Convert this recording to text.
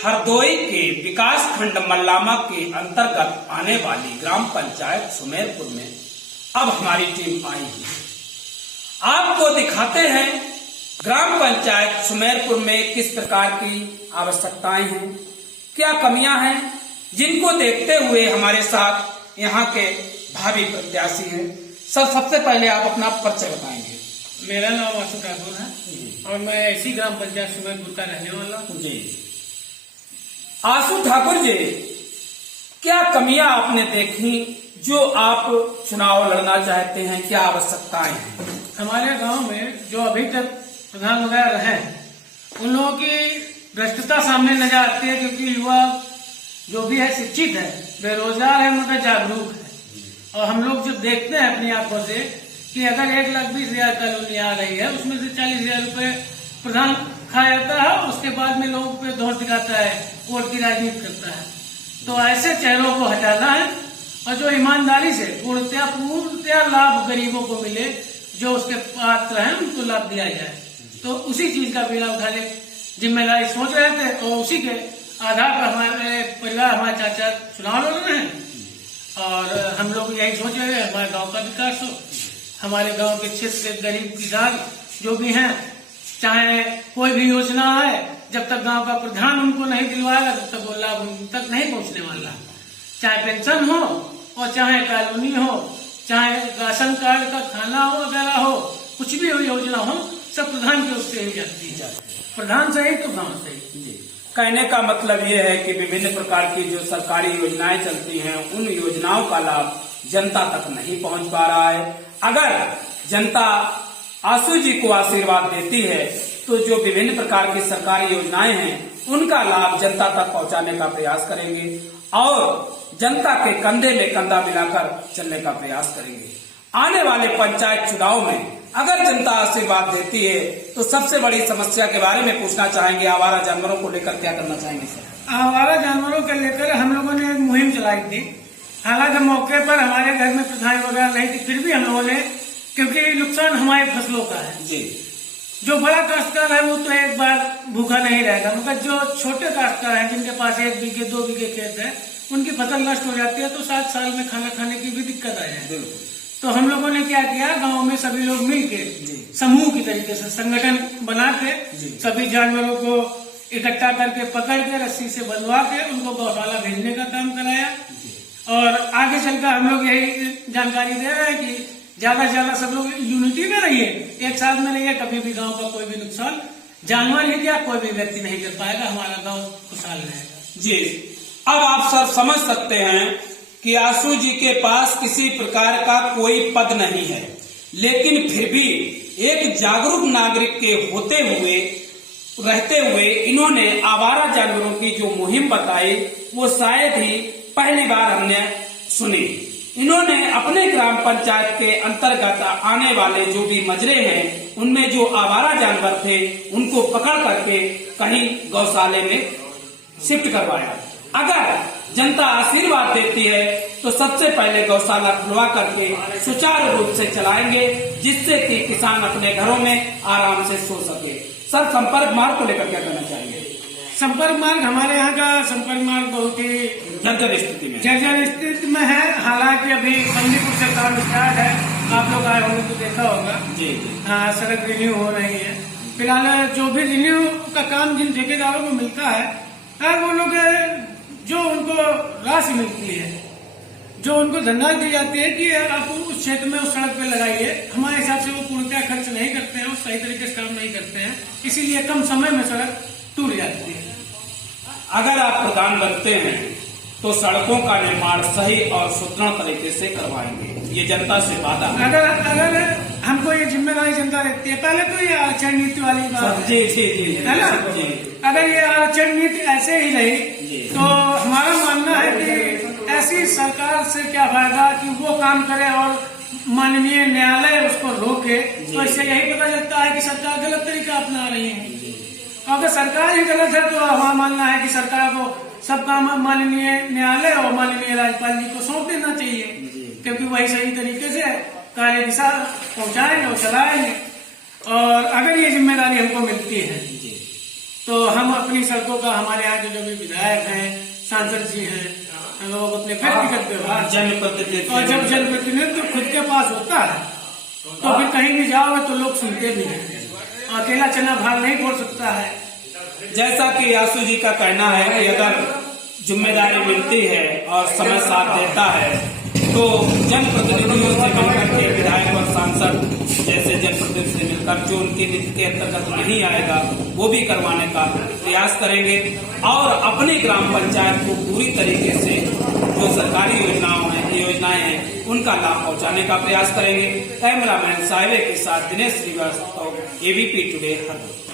हरदोई के विकास खंड मल्लामा के अंतर्गत आने वाली ग्राम पंचायत सुमेरपुर में अब हमारी टीम आई है। आपको दिखाते हैं ग्राम पंचायत सुमेरपुर में किस प्रकार की आवश्यकताएं हैं, क्या कमियां हैं, जिनको देखते हुए हमारे साथ यहाँ के भावी प्रत्याशी हैं। सर, सबसे पहले आप अपना परिचय बताएंगे। मेरा नाम आशु ठाकुर है और मैं इसी ग्राम पंचायत सुमेरपुर का रहने वाला हूँ। जी, आशु ठाकुर जी, क्या कमियां आपने देखी जो आप चुनाव लड़ना चाहते हैं, क्या आवश्यकताएं हैं? हमारे गांव में जो अभी तक प्रधान वगैरह रहे उन लोगों की भ्रष्टता सामने नजर आती है, क्योंकि युवा जो भी है शिक्षित है, बेरोजगार है, उनका जागरूक है। और हम लोग जब देखते हैं अपनी आंखों से कि अगर 1,20,000 कॉलोनी आ रही है, उसमें से 40,000 रुपए प्रधान खा जाता है, उसके बाद में लोगों पे दोष दिखाता है, वोट की राजनीति करता है। तो ऐसे चेहरों को हटाना है और जो ईमानदारी से पूर्णतया लाभ गरीबों को मिले, जो उसके पात्र हैं उनको लाभ दिया जाए। तो उसी चीज का बीड़ा उठाने जिम्मेदारी सोच रहे थे और उसी के आधार पर हमारे परिवार, हमारे चाचा चुनाव लड़ रहे हैं और हम लोग यही सोच रहे हैं हमारे गांव का विकास हो, हमारे गांव के क्षेत्र के गरीब किसान जो भी हैं, चाहे कोई भी योजना है, जब तक गांव का प्रधान उनको नहीं दिलवाएगा तब तक वो लाभ उन तक नहीं पहुंचने वाला। चाहे पेंशन हो और चाहे कॉलोनी हो, चाहे राशन कार्ड का खाना हो वगैरह हो, कुछ भी हो योजना हो, सब प्रधान की ओर से ही जाती है। प्रधान सही तो गांव सही। कहने का मतलब ये है कि विभिन्न प्रकार की जो सरकारी योजनाएं चलती हैं, उन योजनाओं का लाभ जनता तक नहीं पहुंच पा रहा है। अगर जनता आशु जी को आशीर्वाद देती है तो जो विभिन्न प्रकार की सरकारी योजनाएं हैं उनका लाभ जनता तक पहुंचाने का प्रयास करेंगे और जनता के कंधे में कंधा मिलाकर चलने का प्रयास करेंगे। आने वाले पंचायत चुनाव में अगर जनता आशीर्वाद देती है तो सबसे बड़ी समस्या के बारे में पूछना चाहेंगे, आवारा जानवरों को लेकर क्या करना चाहेंगे सर? आवारा जानवरों को लेकर हम लोगों ने एक मुहिम चलाई थी। हालांकि मौके पर हमारे घर में प्रधान वगैरह नहीं थी, फिर भी हम लोगों ने, क्योंकि नुकसान हमारी फसलों का है जी। जो बड़ा काश्तकार है वो तो एक बार भूखा नहीं रहेगा, मगर जो छोटे काश्तकार हैं जिनके पास 1 बीघे 2 बीघे खेत है, उनकी फसल नष्ट हो जाती है तो 7 साल में खाना खाने की भी दिक्कत आ जाए। तो हम लोगों ने क्या किया, गांव में सभी लोग मिलकर समूह की तरीके से संगठन बना के सभी जानवरों को इकट्ठा करके पकड़ के रस्सी से बंधवा के उनको गौशाला भेजने का काम कराया। और आगे चलकर हम लोग यही जानकारी दे रहे हैं कि ज्यादा से ज्यादा सब लोग यूनिटी में रहिए, एक साथ में रहिए। कभी भी गांव का कोई भी नुकसान जानवर ही क्या कोई भी व्यक्ति नहीं कर पाएगा, हमारा गांव खुशहाल रहेगा जी। अब आप सर समझ सकते हैं कि आशु जी के पास किसी प्रकार का कोई पद नहीं है, लेकिन फिर भी एक जागरूक नागरिक के रहते हुए इन्होंने आवारा जानवरों की जो मुहिम बताई वो शायद ही पहली बार हमने सुनी। इन्होंने अपने ग्राम पंचायत के अंतर्गत आने वाले जो भी मजरे हैं उनमें जो आवारा जानवर थे उनको पकड़ करके कहीं गौशाले में शिफ्ट करवाया। अगर जनता आशीर्वाद देती है तो सबसे पहले गौशाला खुलवा करके सुचारू रूप से चलाएंगे, जिससे कि किसान अपने घरों में आराम से सो सके। सर, संपर्क मार्ग को लेकर क्या कहना चाहिए? संपर्क मार्ग, हमारे यहाँ का संपर्क मार्ग बहुत ही जर्जर स्थिति में है। हालांकि अभी बंदीपुर से काम स्टार्ट है, आप लोग आए होंगे तो देखा होगा जी। हाँ, सड़क रिन्यू हो रही है। फिलहाल जो भी रिन्यू का काम जिन ठेकेदारों को मिलता है वो लोग जो उनको राशि मिलती है, जो उनको धनराशि दी जाती है कि आप उस क्षेत्र में उस सड़क पे लगाइए, हमारे हिसाब से वो पूर्णतः खर्च नहीं करते हैं, वो सही तरीके से काम नहीं करते हैं, इसीलिए कम समय में सड़क टूट जाती है। अगर आप प्रधान बनते हैं तो सड़कों का निर्माण सही और सुदृढ़ तरीके से करवाएंगे, ये जनता से वादा है। अगर हमको ये जिम्मेदारी जनता देती है, पहले तो ये आरक्षण नीति वाली बात जी है ना। अगर ये आरक्षण नीति ऐसे ही रही तो हमारा मानना है कि ऐसी सरकार से क्या फायदा कि वो काम करे और माननीय न्यायालय उसको रोके। तो इससे यही पता चलता है कि सरकार गलत तरीका अपना रही है। अगर सरकार ही गलत है तो हमारा मानना है कि सरकार को सब काम माननीय न्यायालय और माननीय राज्यपाल जी को सौंप देना चाहिए, क्योंकि वही सही तरीके से कार्य दिशा पहुंचाएंगे और चलाएंगे। और अगर ये जिम्मेदारी हमको मिलती है तो हम अपनी सड़कों का, हमारे यहाँ के जो भी विधायक हैं, सांसद जी हैं, लोग अपने व्यक्तिगत व्यवहार, जनप्रतिनिधि और जब जनप्रतिनिधित्व खुद के पास होता है तो फिर कहीं भी जाओगे तो लोग सुनते भी हैं। अकेला चना भाग नहीं फोड़ सकता है। जैसा कि आशु जी का कहना है कि अगर जिम्मेदारी मिलती है और समय साथ देता है तो जनप्रतिनिधियों से मिलकर के, विधायक और सांसद जैसे जनप्रतिनिधि से मिलकर जो उनके नीति के अंतर्गत नहीं आएगा वो भी करवाने का प्रयास करेंगे और अपने ग्राम पंचायत को पूरी तरीके से जो सरकारी योजनाएं हैं उनका लाभ पहुंचाने का प्रयास करेंगे। कैमरामैन साहिबे के साथ दिनेश श्रीवास्तव, एबीपी टुडे, हरदोई।